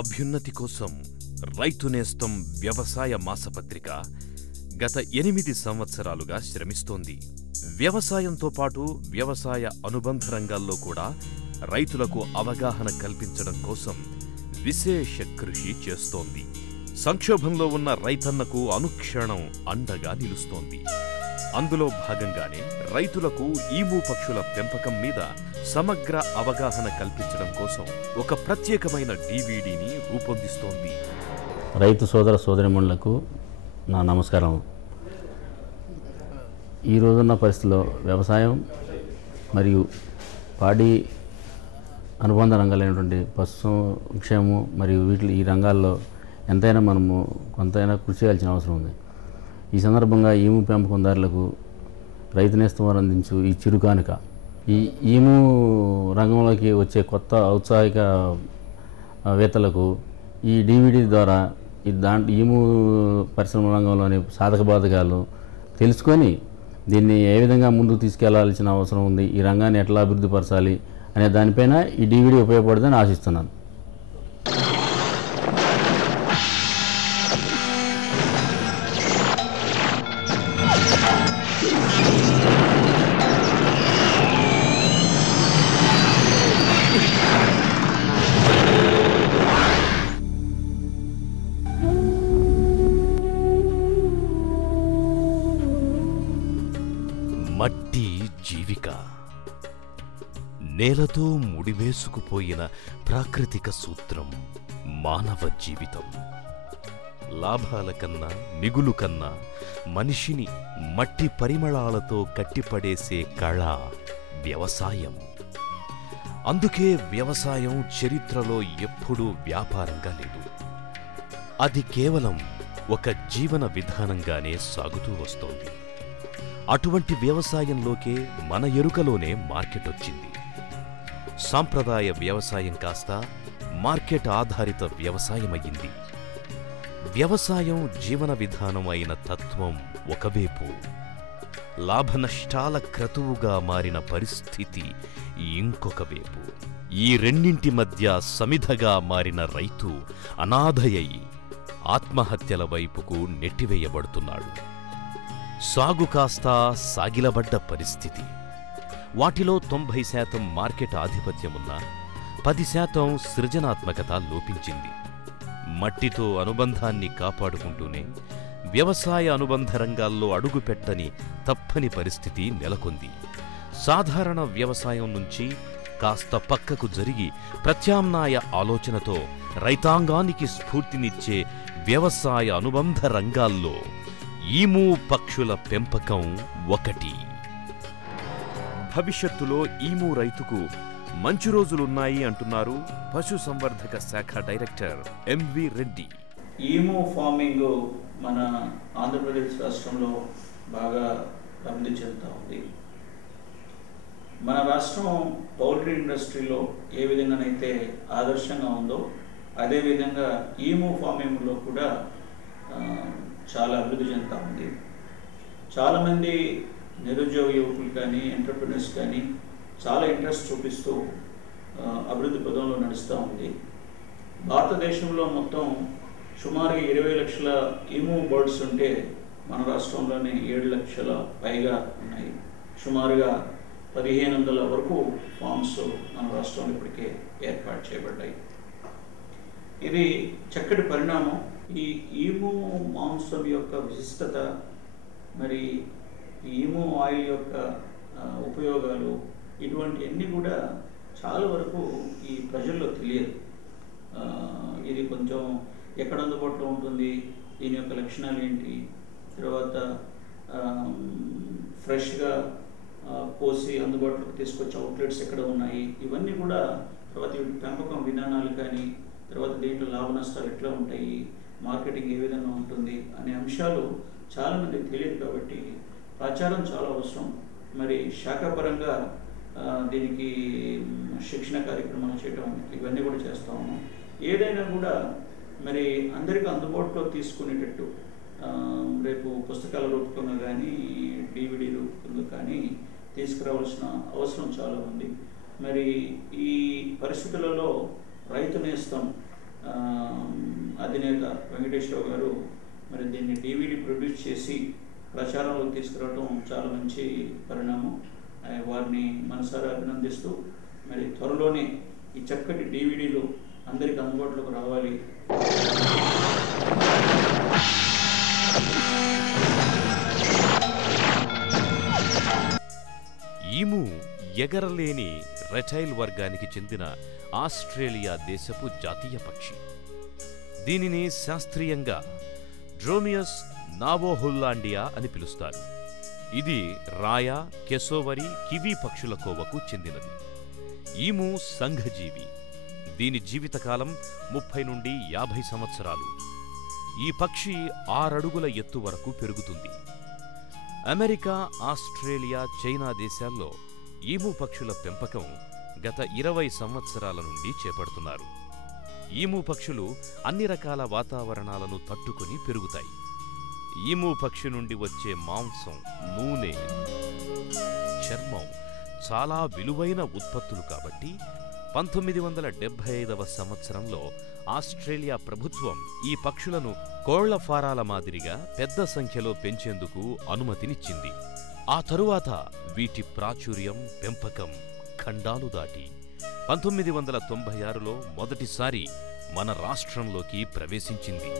అభ్యున్నతి కోసం రైతు నేస్తం వ్యవసాయ మాసపత్రిక గత 8 సంవత్సరాలుగా శ్రమిస్తోంది. వ్యవసాయంతో పాటు వ్యవసాయ అనుబంధ రంగాల్లో కూడా రైతులకు అవగాహన కల్పించడం కోసం విశేష కృషి చేస్తోంది. సంక్షోభంలో ఉన్న రైతన్నకు అనుక్షణం అండగా నిలుస్తోంది. అందులో భాగంగానే రైతులకు ఈము పక్షుల పెంపకం మీద సమగ్ర అవగాహన కల్పించడం కోసం ఒక ప్రత్యేకమైన డివిడిని రూపొందిస్తోంది. రైతు సోదర సోదరిమణులకు నా నమస్కారం. ఈ రోజున్న పరిస్థితిలో వ్యవసాయం మరియు పాడి అనుబంధ రంగాలైనటువంటి పశు సంక్షేమం మరియు ఈ రంగాల్లో ఎంతైనా మనము కొంతైనా కృషి చేయాల్సిన అవసరం ఉంది. ఈ సందర్భంగా ఈము పెంపకందారులకు రైతు నేస్తం వారు అందించు ఈ చిరుకానుక, ఈ ఈము రంగంలోకి వచ్చే కొత్త ఔత్సాహిక వేత్తలకు ఈ డివిడి ద్వారా ఈము పరిశ్రమ రంగంలోని సాధక బాధకాలు తెలుసుకొని దీన్ని ఏ విధంగా ముందుకు తీసుకెళ్లాల్సిన అవసరం ఉంది, ఈ రంగాన్ని ఎట్లా అభివృద్ధి పరచాలి అనే దానిపైన ఈ డివిడి ఉపయోగపడుతుందని ఆశిస్తున్నాను. మట్టి జీవిక, నేలతో ముడివేసుకుపోయిన ప్రాకృతిక సూత్రం మానవ జీవితం. లాభాల కన్నా మిగులు కన్నా మనిషిని మట్టి పరిమళాలతో కట్టిపడేసే కళ వ్యవసాయం. అందుకే వ్యవసాయం చరిత్రలో ఎప్పుడూ వ్యాపారంగా లేదు. అది కేవలం ఒక జీవన విధానంగానే సాగుతూ వస్తోంది. అటువంటి వ్యవసాయంలోకే మన ఎరుకలోనే మార్కెట్ వచ్చింది. సాంప్రదాయ వ్యవసాయం కాస్త మార్కెట్ ఆధారిత వ్యవసాయమయ్యింది. వ్యవసాయం జీవన విధానం అయిన తత్వం ఒకవైపు, లాభనష్టాల క్రతువుగా మారిన పరిస్థితి ఇంకొక వైపు. ఈ రెండింటి మధ్య సమిధగా మారిన రైతు అనాథయై ఆత్మహత్యల వైపుకు నెట్టివేయబడుతున్నాడు. సాగు కాస్త సాగిలబడ్డ పరిస్థితి. వాటిలో 90% మార్కెట్ ఆధిపత్యమున్నా 10% సృజనాత్మకత లోపించింది. మట్టితో అనుబంధాన్ని కాపాడుకుంటూనే వ్యవసాయ అనుబంధ రంగాల్లో అడుగుపెట్టని తప్పని పరిస్థితి నెలకొంది. సాధారణ వ్యవసాయం నుంచి కాస్త పక్కకు జరిగి ప్రత్యామ్నాయ ఆలోచనతో రైతాంగానికి స్ఫూర్తినిచ్చే వ్యవసాయ అనుబంధ రంగాల్లో ఈము పక్షుల పెంపకం ఒకటి. భవిష్యత్తులో ఈము రైతుకు మంచి రోజులున్నాయి అంటున్నారు పశు సంవర్ధక శాఖ director M V Reddy. Emu farming మన ఆంధ్రప్రదేశ్ రాష్ట్రంలో బాగా అభివృద్ధి చెందుతూ ఉంది. మన రాష్ట్రం పౌల్ట్రీ ఇండస్ట్రీలో ఏ విధంగానైతే ఆదర్శంగా ఉందో అదేవిధంగా ఈము ఫార్మింగ్లో కూడా చాలా అభివృద్ధి చెందుతూ ఉంది. చాలామంది నిరుద్యోగ యువకులు కానీ ఎంటర్ప్రినర్స్ కానీ చాలా ఇంట్రెస్ట్ చూపిస్తూ అభివృద్ధి పదంలో నడుస్తూ ఉంది. భారతదేశంలో మొత్తం సుమారుగా 20 లక్షల ఈము బర్డ్స్ ఉంటే మన రాష్ట్రంలోనే 7 లక్షల పైగా ఉన్నాయి. సుమారుగా 1500 వరకు ఫార్మ్స్ మన రాష్ట్రంలో ఇప్పటికే ఏర్పాటు చేయబడ్డాయి. ఇది చక్కటి పరిణామం. ఈ ఈము మాంసం యొక్క విశిష్టత, మరి ఈము ఆయిల్ యొక్క ఉపయోగాలు, ఇటువంటివన్నీ కూడా చాలా వరకు ఈ ప్రజల్లో తెలియదు. ఇది కొంచెం ఎక్కడ అందుబాటులో ఉంటుంది, దీని యొక్క లక్షణాలు ఏంటి, తర్వాత ఫ్రెష్గా కోసి అందుబాటులోకి తీసుకొచ్చే అవుట్లెట్స్ ఎక్కడ ఉన్నాయి, ఇవన్నీ కూడా, తర్వాత పెంపకం విధానాలు కానీ, తర్వాత దీంట్లో లాభ నష్టాలు ఎట్లా ఉంటాయి, మార్కెటింగ్ ఏ విధంగా ఉంటుంది అనే అంశాలు చాలామందికి తెలియదు. కాబట్టి ప్రచారం చాలా అవసరం. మరి శాఖాపరంగా దీనికి శిక్షణ కార్యక్రమాలు చేయడం, ఇవన్నీ కూడా చేస్తూ ఉన్నాం. ఏదైనా కూడా మరి అందరికీ అందుబాటులో తీసుకునేటట్టు రేపు పుస్తకాల రూపకంగా కానీ డివిడి రూపకంగా కానీ తీసుకురావాల్సిన అవసరం చాలా ఉంది. మరి ఈ పరిస్థితులలో రైతు నేస్తం అధినేత వెంకటేశ్వరరావు గారు మరి దీన్ని DVD ప్రొడ్యూస్ చేసి ప్రచారంలోకి తీసుకురావడం చాలా మంచి పరిణామం. వారిని మనసారా అభినందిస్తూ మరి త్వరలోనే ఈ చక్కటి DVDలు అందరికీ అందుబాటులోకి రావాలి. ఈము ఎగరలేని రెటైల్ వర్గానికి చెందిన ఆస్ట్రేలియా దేశపు జాతీయ పక్షి. దీనిని శాస్త్రీయంగా డ్రోమియస్ నావోహుల్లాండియా అని పిలుస్తారు. ఇది రాయ, కెసోవరి, కివి పక్షుల కోవకు చెందినది. ఈము సంఘజీవి. దీని జీవితకాలం 30 నుండి 50 సంవత్సరాలు. ఈ పక్షి 6 అడుగుల ఎత్తు వరకు పెరుగుతుంది. అమెరికా, ఆస్ట్రేలియా, చైనా దేశాల్లో ఈము పక్షుల పెంపకం గత 20 సంవత్సరాల నుండి చేపడుతున్నారు. ఈము పక్షులు అన్ని రకాల వాతావరణాలను తట్టుకుని పెరుగుతాయి. ఈము పక్షి నుండి వచ్చే మాంసం, నూనె, చర్మం చాలా విలువైన ఉత్పత్తులు కాబట్టి 1975వ సంవత్సరంలో ఆస్ట్రేలియా ప్రభుత్వం ఈ పక్షులను కోళ్ల ఫారాల మాదిరిగా పెద్ద సంఖ్యలో పెంచేందుకు అనుమతినిచ్చింది. ఆ తరువాత వీటి ప్రాచుర్యం, పెంపకం ఖండాలు దాటి 1996లో మొదటిసారి మన రాష్ట్రంలోకి ప్రవేశించింది.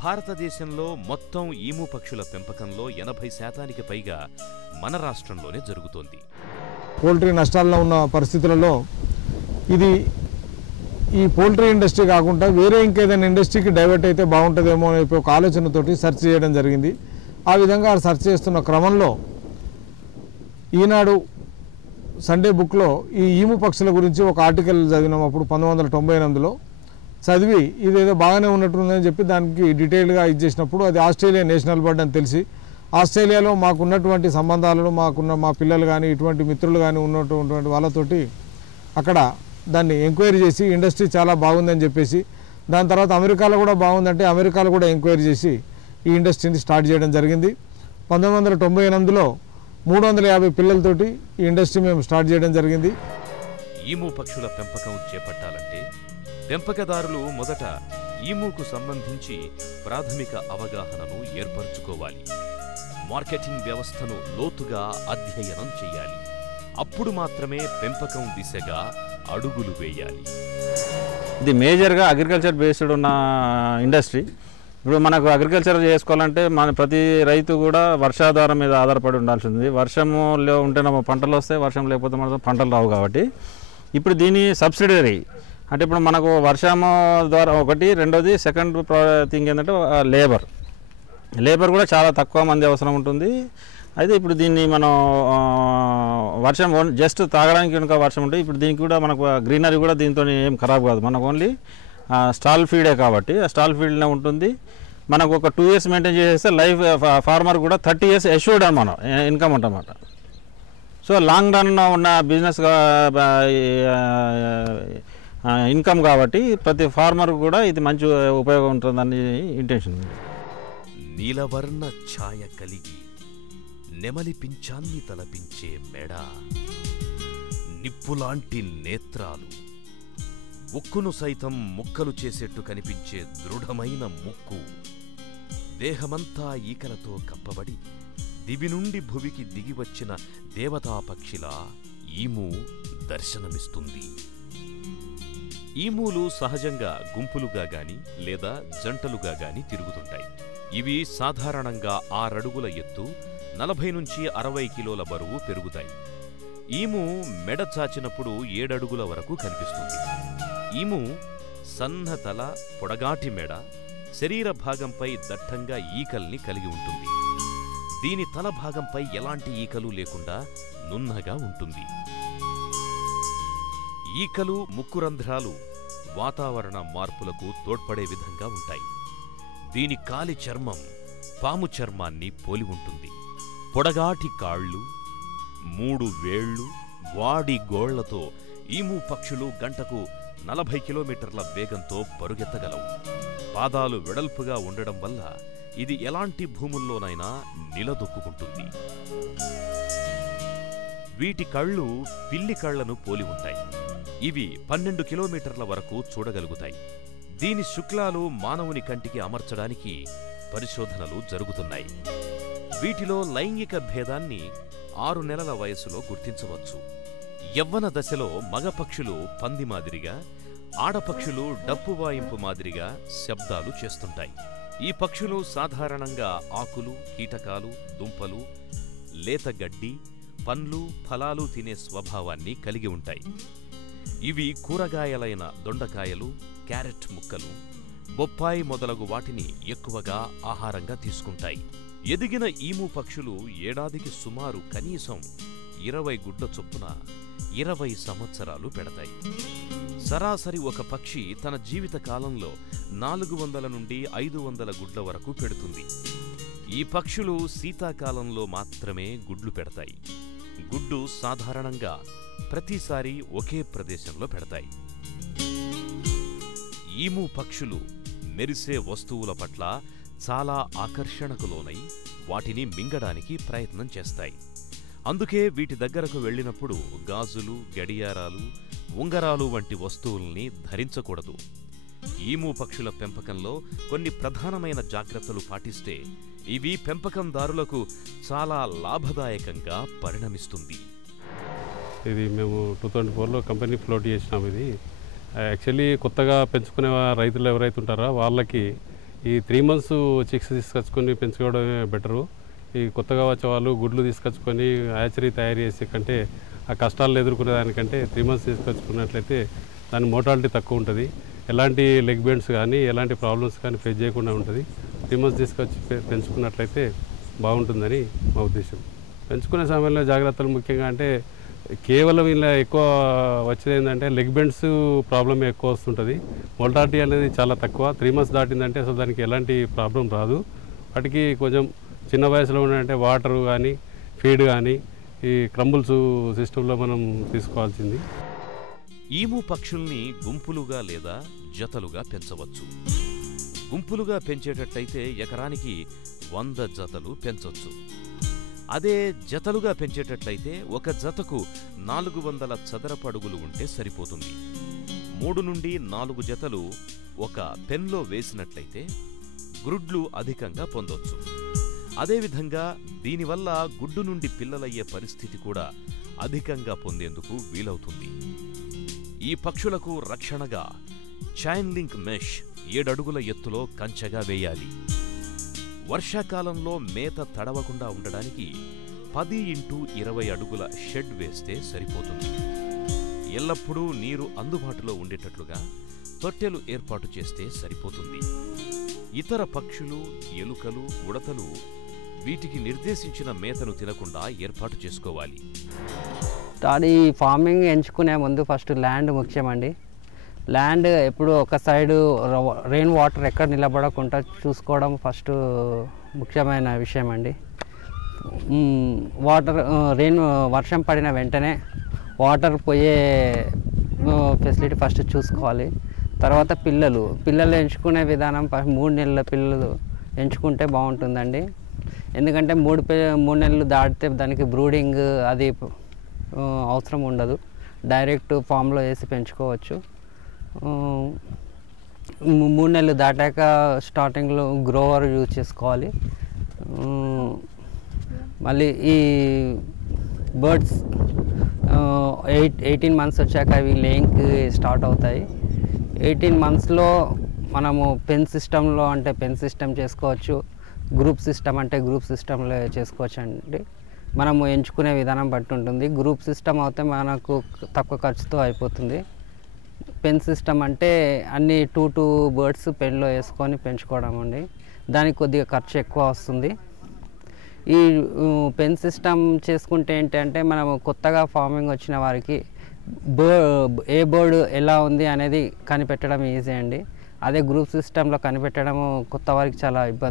భారతదేశంలో మొత్తం ఈము పక్షుల పెంపకంలో 80% పైగా మన రాష్ట్రంలోనే జరుగుతోంది. పోల్ట్రీ నష్టాల్లో ఉన్న పరిస్థితులలో ఈ పోల్ట్రీ ఇండస్ట్రీ కాకుండా వేరే ఇంకేదైనా ఇండస్ట్రీకి డైవర్ట్ అయితే బాగుంటుందేమో అనే ఒక ఆలోచనతోటి సెర్చ్ చేయడం జరిగింది. ఆ విధంగా సెర్చ్ చేస్తున్న క్రమంలో ఈనాడు సండే బుక్లో ఈ ఈము పక్షుల గురించి ఒక ఆర్టికల్ చదివినాం. అప్పుడు 1998లో చదివి ఇదేదో బాగానే ఉన్నట్టుందని చెప్పి దానికి డీటెయిల్గా ఇచ్చేసినప్పుడు అది ఆస్ట్రేలియా నేషనల్ బర్డ్ అని తెలిసి ఆస్ట్రేలియాలో మాకున్నటువంటి సంబంధాలను మా పిల్లలు కానీ ఇటువంటి మిత్రులు కానీ ఉన్నటువంటి వాళ్ళతోటి అక్కడ దాన్ని ఎంక్వైరీ చేసి ఇండస్ట్రీ చాలా బాగుందని చెప్పేసి దాని తర్వాత అమెరికాలో కూడా బాగుందంటే అమెరికాలో కూడా ఎంక్వైరీ చేసి ఈ ఇండస్ట్రీని స్టార్ట్ చేయడం జరిగింది. 1998లో 350 పిల్లలతోటి ఈ ఇండస్ట్రీ మేము స్టార్ట్ చేయడం జరిగింది. ఈము పక్షుల పెంపకం చేపట్టాలంటే పెంపకదారులు మొదట ఈముకు సంబంధించి ప్రాథమిక అవగాహనను ఏర్పరచుకోవాలి. మార్కెటింగ్ వ్యవస్థను లోతుగా అధ్యయనం చేయాలి. అప్పుడు మాత్రమే పెంపకం దిశగా అడుగులు వేయాలి. ఇది మేజర్గా అగ్రికల్చర్ బేస్డ్ ఉన్న ఇండస్ట్రీ. ఇప్పుడు మనకు అగ్రికల్చర్ చేసుకోవాలంటే మన ప్రతి రైతు కూడా వర్షాధారం మీద ఆధారపడి ఉండాల్సి ఉంది. వర్షంలో ఉంటేనే పంటలు వస్తాయి, వర్షం లేకపోతే మనకు పంటలు రావు. కాబట్టి ఇప్పుడు దీని సబ్సిడరీ అంటే ఇప్పుడు మనకు వర్షము ద్వారా ఒకటి, రెండోది సెకండ్ థింగ్ ఏంటంటే లేబర్ కూడా చాలా తక్కువ మంది అవసరం ఉంటుంది. అయితే ఇప్పుడు దీన్ని మనం వర్షం జస్ట్ తాగడానికి కనుక వర్షం ఉంటుంది. ఇప్పుడు దీనికి కూడా మనకు గ్రీనరీ కూడా దీంతో ఏం ఖరాబ్ కాదు. మనకు ఓన్లీ స్టాల్ ఫీడే కాబట్టి ఆ స్టాల్ ఫీల్డ్నే ఉంటుంది. మనకు ఒక 2 years మెయింటైన్ చేసేస్తే లైఫ్ ఫార్మర్ కూడా 30 years ఎష్యూర్డ్ అని మనం ఇన్కమ్ ఉంటన్నమాట. సో లాంగ్ రన్ ఉన్న బిజినెస్ ఇన్కమ్ కాబట్టి ప్రతి ఫార్మర్ కూడా ఇది మంచి ఉపయోగం ఉంటుందని ఇంటెన్షన్. నీలవర్ణ ఛాయ కలిగి నెమలి పింఛాన్ని తలపించే మెడ, నిప్పులాంటి నేత్రాలు, ఉక్కును సైతం ముక్కలు చేసేట్టు కనిపించే దృఢమైన ముక్కు, దేహమంతా ఈకలతో కప్పబడి దివి నుండి భువికి దిగివచ్చిన దేవతాపక్షిలా ఈము దర్శనమిస్తుంది. ఈమూలు సహజంగా గుంపులుగా గాని లేదా జంటలుగా గాని తిరుగుతుంటాయి. ఇవి సాధారణంగా 6 అడుగుల ఎత్తు, 40 నుంచి 60 కిలోల బరువు పెరుగుతాయి. ఈము మెడ చాచినప్పుడు 7 అడుగుల వరకు కనిపిస్తుంది. ఈము సన్నతల, పొడగాటి మెడ, శరీర భాగంపై దట్టంగా ఈకల్ని కలిగి ఉంటుంది. దీని తల భాగంపై ఎలాంటి ఈకలు లేకుండా నున్నగా ఉంటుంది. ఈకలు, ముక్కురంధ్రాలు వాతావరణ మార్పులకు తోడ్పడే విధంగా ఉంటాయి. దీని కాలి చర్మం పాము చర్మాన్ని పోలి ఉంటుంది. పొడగాటి కాళ్ళు, 3 వేళ్లు, వాడి గోళ్లతో ఈము పక్షులు గంటకు 40 కిలోమీటర్ల వేగంతో పరుగెత్తగలవు. పాదాలు వెడల్పుగా ఉండడం వల్ల ఇది ఎలాంటి భూముల్లోనైనా నిలదొక్కుంటుంది. వీటి కళ్ళు పిల్లి కళ్లను పోలి ఉంటాయి. ఇవి 12 కిలోమీటర్ల వరకు చూడగలుగుతాయి. దీని శుక్లాలు మానవుని కంటికి అమర్చడానికి పరిశోధనలు జరుగుతున్నాయి. వీటిలో లైంగిక భేదాన్ని 6 నెలల వయసులో గుర్తించవచ్చు. యవ్వన దశలో మగ పక్షులు పంది మాదిరిగా, ఆడపక్షులు డప్పు వాయింపు మాదిరిగా శబ్దాలు చేస్తుంటాయి. ఈ పక్షులు సాధారణంగా ఆకులు, కీటకాలు, దుంపలు, లేత గడ్డి, పండ్లు, ఫలాలు తినే స్వభావాన్ని కలిగి ఉంటాయి. ఇవి కూరగాయలైన దొండకాయలు, క్యారెట్ ముక్కలు, బొప్పాయి మొదలగు వాటిని ఎక్కువగా ఆహారంగా తీసుకుంటాయి. ఎదిగిన ఈము పక్షులు ఏడాదికి సుమారు కనీసం 20 గుడ్ల చొప్పున 20 సంవత్సరాలు పెడతాయి. సరాసరి ఒక పక్షి తన జీవిత కాలంలో 400 నుండి 500 గుడ్ల వరకు పెడుతుంది. ఈ పక్షులు శీతాకాలంలో మాత్రమే గుడ్లు పెడతాయి. గుడ్డు సాధారణంగా ప్రతిసారి ఒకే ప్రదేశంలో పెడతాయి. ఈము పక్షులు మెరిసే వస్తువుల పట్ల చాలా ఆకర్షణకు లోనై వాటిని మింగడానికి ప్రయత్నం చేస్తాయి. అందుకే వీటి దగ్గరకు వెళ్ళినప్పుడు గాజులు, గడియారాలు, ఉంగరాలు వంటి వస్తువుల్ని ధరించకూడదు. ఈము పక్షుల పెంపకంలో కొన్ని ప్రధానమైన జాగ్రత్తలు పాటిస్తే ఇవి పెంపకందారులకు చాలా లాభదాయకంగా పరిణమిస్తుంది. ఇది మేము 2004లో కంపెనీ ఫ్లోట్ చేసినాం. ఇది యాక్చువల్లీ కొత్తగా పెంచుకునే రైతులు ఎవరైతే ఉంటారో వాళ్ళకి ఈ 3 months చిక్స్ తీసుకొచ్చుకొని పెంచుకోవడమే బెటరు. ఈ కొత్తగా వచ్చే వాళ్ళు గుడ్లు తీసుకొచ్చుకొని హ్యాచరీ తయారు చేసే కంటే ఆ కష్టాలను ఎదుర్కొనే దానికంటే 3 months తీసుకొచ్చుకున్నట్లయితే దాని మోర్టాలిటీ తక్కువ ఉంటుంది. ఎలాంటి లెగ్ బెండ్స్ కానీ ఎలాంటి ప్రాబ్లమ్స్ కానీ ఫేస్ చేయకుండా ఉంటుంది. 3 months తీసుకొచ్చి పెంచుకున్నట్లయితే బాగుంటుందని మా ఉద్దేశం. పెంచుకునే సమయంలో జాగ్రత్తలు ముఖ్యంగా అంటే కేవలం ఇలా ఎక్కువ వచ్చేది ఏంటంటే లెగ్ బెండ్స్ ప్రాబ్లమ్ ఎక్కువ వస్తుంటుంది. మోర్టాలిటీ అనేది చాలా తక్కువ. 3 months దాటిందంటే అసలు దానికి ఎలాంటి ప్రాబ్లం రాదు. వాటికి కొంచెం చిన్న వయసులో ఉన్నాయంటే వాటరు కానీ ఫీడ్ కానీ ఈ క్రంబుల్స్ సిస్టంలో మనం తీసుకోవాల్సింది. ఈము పక్షుల్ని గుంపులుగా లేదా జతలుగా పెంచవచ్చు. గుంపులుగా పెంచేటట్టయితే ఎకరానికి 100 జతలు పెంచవచ్చు. అదే జతలుగా పెంచేటట్లయితే ఒక జతకు 400 చదరపు అడుగులు ఉంటే సరిపోతుంది. 3 నుండి 4 జతలు ఒక పెన్లో వేసినట్లయితే గ్రుడ్లు అధికంగా పొందొచ్చు. అదేవిధంగా దీనివల్ల గుడ్డు నుండి పిల్లలయ్యే పరిస్థితి కూడా అధికంగా పొందేందుకు వీలవుతుంది. ఈ పక్షులకు రక్షణగా చైన్ లింక్ మెష్ 7 అడుగుల ఎత్తులో కంచెగా వేయాలి. వర్షాకాలంలో మేత తడవకుండా ఉండడానికి 10x20 అడుగుల షెడ్ వేస్తే సరిపోతుంది. ఎల్లప్పుడూ నీరు అందుబాటులో ఉండేటట్లుగా తొట్టెలు ఏర్పాటు చేస్తే సరిపోతుంది. ఇతర పక్షులు, ఎలుకలు, ఉడతలు వీటికి నిర్దేశించిన మేతను తినకుండా ఏర్పాటు చేసుకోవాలి. ఈ ఫార్మింగ్ ఎంచుకునే ముందు ఫస్ట్ ల్యాండ్ ముఖ్యమండి. ల్యాండ్ ఎప్పుడు ఒక సైడు రెయిన్ వాటర్ ఎక్కడ నిలబడకుండా చూసుకోవడం ఫస్ట్ ముఖ్యమైన విషయం అండి. వర్షం పడిన వెంటనే వాటర్ పోయే ఫెసిలిటీ ఫస్ట్ చూసుకోవాలి. తర్వాత పిల్లలు ఎంచుకునే విధానం 3 నెలల పిల్లలు ఎంచుకుంటే బాగుంటుందండి. ఎందుకంటే 3 నెలలు దాటితే దానికి బ్రూడింగ్ అది అవసరం ఉండదు. డైరెక్ట్ ఫామ్లో వేసి పెంచుకోవచ్చు. 3 నెలలు దాటాక స్టార్టింగ్లో గ్రోవర్ యూజ్ చేసుకోవాలి. మళ్ళీ ఈ బర్డ్స్ 18 months వచ్చాక అవి లేయింగ్ స్టార్ట్ అవుతాయి. 18 monthsలో మనము పెన్ సిస్టమ్ చేసుకోవచ్చు. గ్రూప్ సిస్టమ్ అంటే గ్రూప్ సిస్టంలో చేసుకోవచ్చు అండి. మనము ఎంచుకునే విధానం బట్టి ఉంటుంది. గ్రూప్ సిస్టమ్ అయితే మనకు తక్కువ ఖర్చుతో అయిపోతుంది. పెన్ సిస్టమ్ అంటే అన్ని 2 బర్డ్స్ పెన్లో వేసుకొని పెంచుకోవడం అండి. దానికి కొద్దిగా ఖర్చు ఎక్కువ వస్తుంది. ఈ పెన్ సిస్టమ్ చేసుకుంటే ఏంటంటే మనం కొత్తగా ఫార్మింగ్ వచ్చిన వారికి ఏ బర్డ్ ఎలా ఉంది అనేది కనిపెట్టడం ఈజీ అండి. అదే గ్రూప్ సిస్టంలో కనిపెట్టడం కొత్త వారికి చాలా ఇబ్బంది.